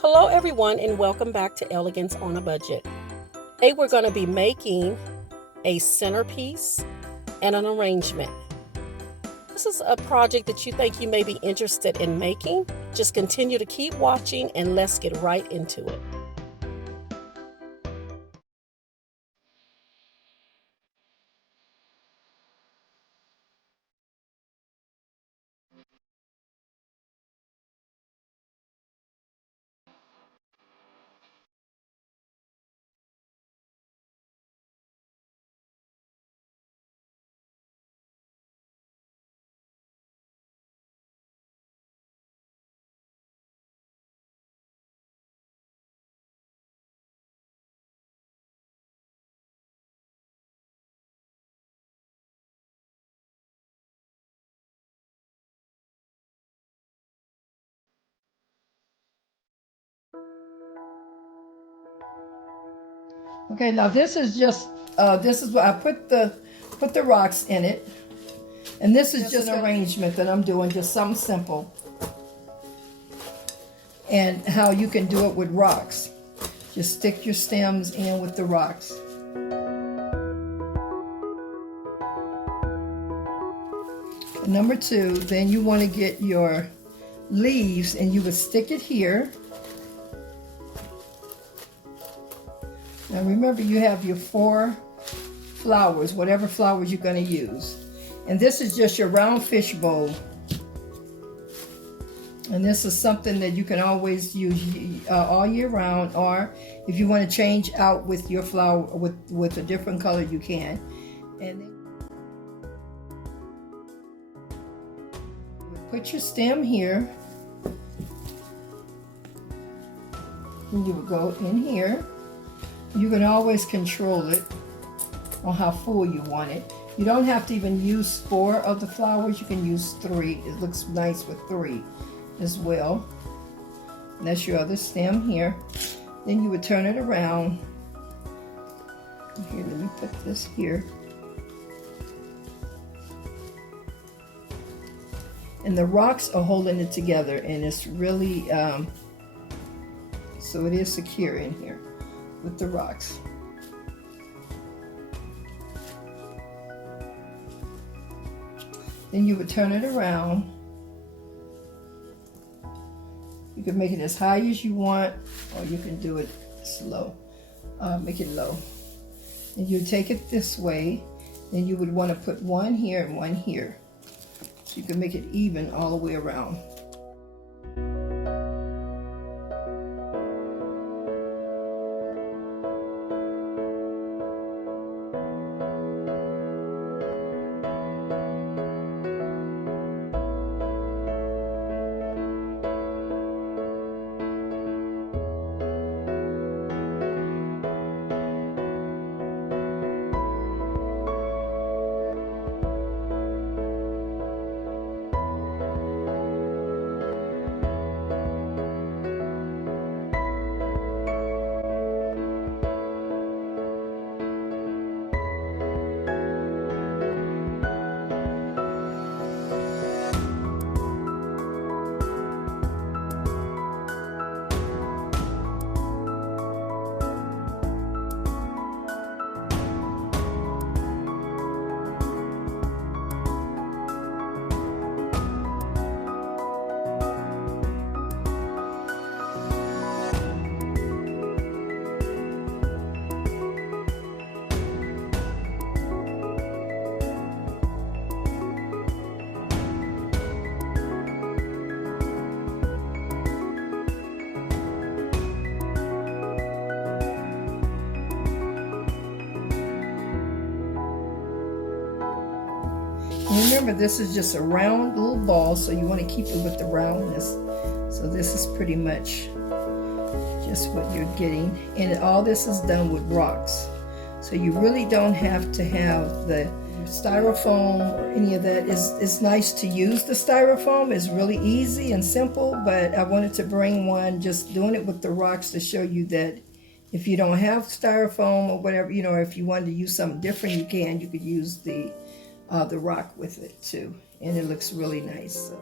Hello everyone and welcome back to Elegance on a Budget. Today we're going to be making a centerpiece and an arrangement. This is a project that you think you may be interested in making. Just continue to keep watching and let's get right into it. Okay, now this is just this is what I put the rocks in it, and this is just an arrangement that I'm doing, just something simple, and how you can do it with rocks. Just stick your stems in with the rocks. And number two, then you want to get your leaves, and you would stick it here. Now remember, you have your 4 flowers, whatever flowers you're going to use. And this is just your round fishbowl. And this is something that you can always use all year round, or if you want to change out with your flower with a different color, you can. And then you put your stem here. And you would go in here. You can always control it on how full you want it. You don't have to even use 4 of the flowers. You can use 3. It looks nice with 3 as well. And that's your other stem here. Then you would turn it around. Here, let me put this here. And the rocks are holding it together, and it's really, so it is secure in here with the rocks. Then you would turn it around. You can make it as high as you want, or you can do it slow. Make it low. And you take it this way. Then you would want to put one here and one here. So you can make it even all the way around. Remember, this is just a round little ball, so you want to keep it with the roundness. So this is pretty much just what you're getting. And all this is done with rocks. So you really don't have to have the styrofoam or any of that. It's nice to use the styrofoam. It's really easy and simple, but I wanted to bring one just doing it with the rocks to show you that if you don't have styrofoam or whatever, you know, if you wanted to use something different, you can. You could use the rock with it too, and it looks really nice. So.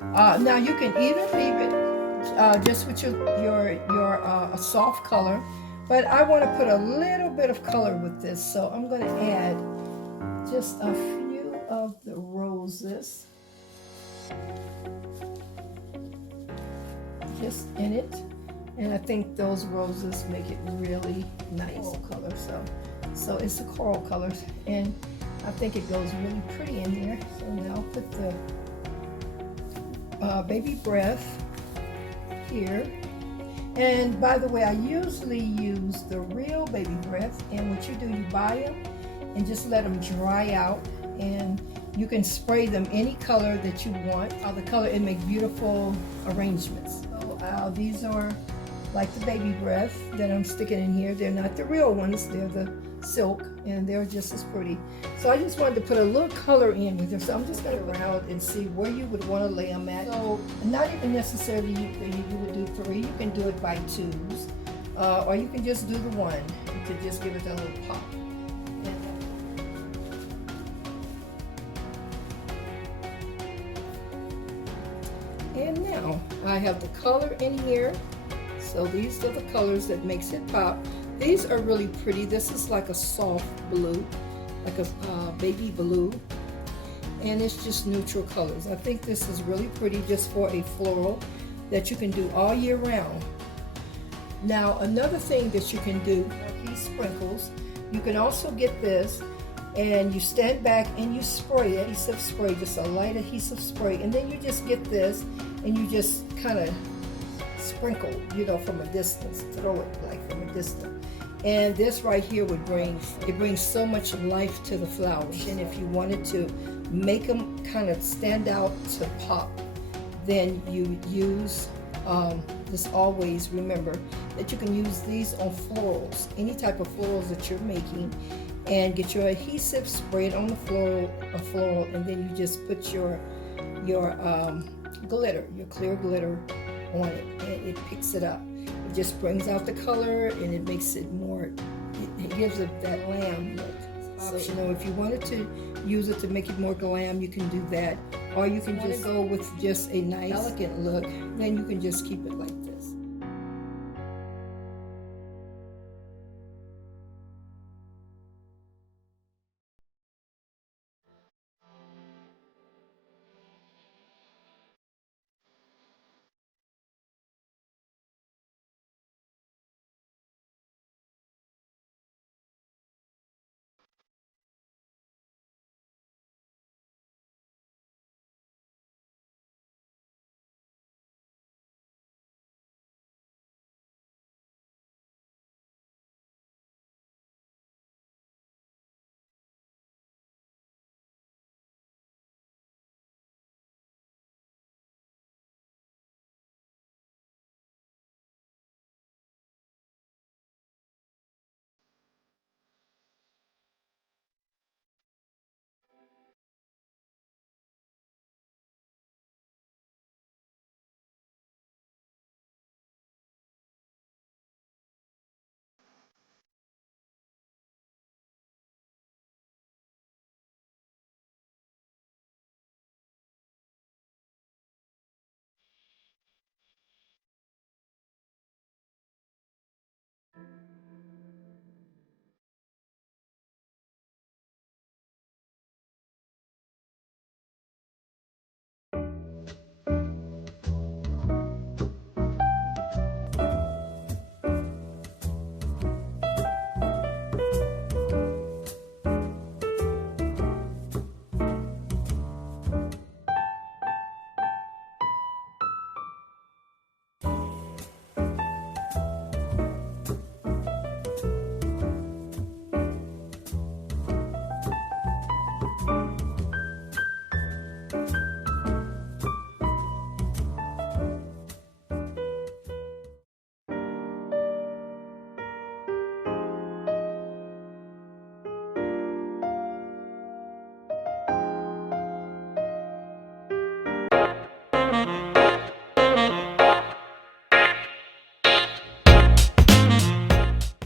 Now you can either leave it just with your a soft color, but I want to put a little bit of color with this, so I'm going to add just a few of the roses just in it, and I think those roses make it really nice color. So it's a coral color, and I think it goes really pretty in here. So now I'll put the baby breath here. And by the way, I usually use the real baby breath, and what you do, you buy them and just let them dry out, and you can spray them any color that you want. The color, it makes beautiful arrangements. So, these are like the baby breath that I'm sticking in here. They're not the real ones, they're the silk, and they're just as pretty. So I just wanted to put a little color in with them. So I'm just going to around and see where you would want to lay them at. So not even necessarily you would do 3. You can do it by 2s, or you can just do the 1. You could just give it a little pop. And now I have the color in here. So these are the colors that makes it pop. These are really pretty. This is like a soft blue, like a baby blue, and it's just neutral colors. I think this is really pretty just for a floral that you can do all year round. Now another thing that you can do are these sprinkles. You can also get this, and you stand back and you spray it, adhesive spray, just a light adhesive spray, and then you just get this and you just kind of sprinkle, you know, from a distance, throw it like from a distance. And this right here would bring so much life to the flowers. And if you wanted to make them kind of stand out to pop, then you use this. Always remember that you can use these on florals, any type of florals that you're making, and get your adhesive, spray it on the floral, and then you just put your glitter, your clear glitter on it, and it picks it up. It just brings out the color, and it makes it more, it gives it that glam look. So, you know, if you wanted to use it to make it more glam, you can do that, or you can just go with just a nice elegant look, then you can just keep it like this.